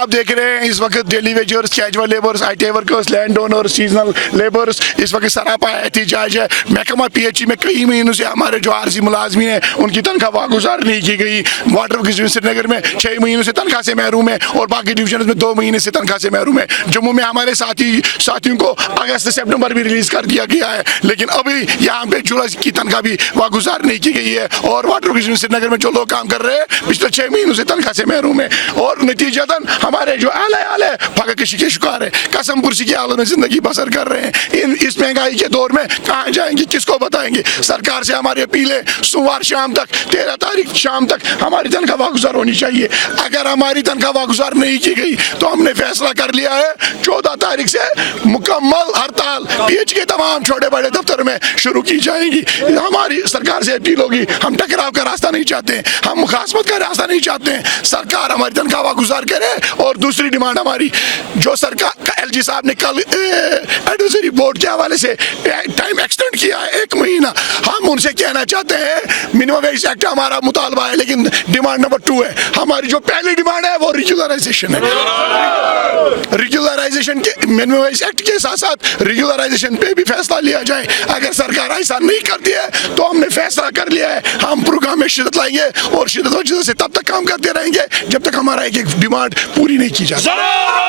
आप देख रहे हैं इस वक्त daily wagers, casual labours, IT workers, land owners, seasonal labours इस वक्त सरापा एहतिजाज है। महकमा PHE में कई महीनों से हमारे जो आरजी मुलाजमी हैं उनकी तनख्वाह वागुजार नहीं की गई। वाटर वर्कर्स डिवीजन श्रीनगर में 6 महीनों से तनख्वाह से महरूम है और बाकी डिवीजन में 2 महीने से तनख्वाह से महरूम है। जम्मू में हमारे साथियों को अगस्त सितंबर भी रिलीज कर दिया गया है, लेकिन अभी यहाँ पे जुलाई की तनख्वाह भी वागुजार नहीं की गई है। और वाटर वर्कर्स डिवीजन श्रीनगर में जो लोग काम कर रहे हैं पिछले 6 महीनों से तनख्वाह से महरूम है और नतीजतन हमारे जो आले फका कशी के शिकार है, कसम पुरसी की हालत में जिंदगी बसर कर रहे हैं। इस महंगाई के दौर में कहाँ जाएंगे, किसको बताएंगे? सरकार से हमारी अपील है, सोमवार शाम तक 13 तारीख शाम तक हमारी तनख्वाह वागुजार होनी चाहिए। अगर हमारी तनख्वाह वागुजार नहीं की गई तो हमने फैसला कर लिया है 14 तारीख से मुकम्मल हड़ताल PH के तमाम छोटे बड़े दफ्तर में शुरू की जाएगी। हमारी सरकार से अपील होगी, हम टकराव का रास्ता नहीं चाहते हैं, हम मुखासमत का रास्ता नहीं चाहते हैं। सरकार हमारी तनख्वाह वागुजार करे। और दूसरी डिमांड हमारी, जो सरकार LG साहब ने कल एडवाइजरी बोर्ड के हवाले से टाइम एक्सटेंड किया है 1 महीना, हम उनसे कहना चाहते हैं मिनिमम वेज एक्ट हमारा मुतालबा है, लेकिन डिमांड नंबर 2 है। हमारी जो पहली डिमांड है वो रेगुलराइजेशन है। रेगुलराइजेशन के मिनिमम वेज एक्ट के साथ साथ रेगुलराइजेशन पे भी फैसला लिया जाए। अगर सरकार ऐसा नहीं करती है तो हमने फैसला कर लिया है, हम प्रोग्राम में शिदत लाएंगे और शिदत से तब तक काम करते रहेंगे जब तक हमारा एक डिमांड पूरी नहीं की जाती।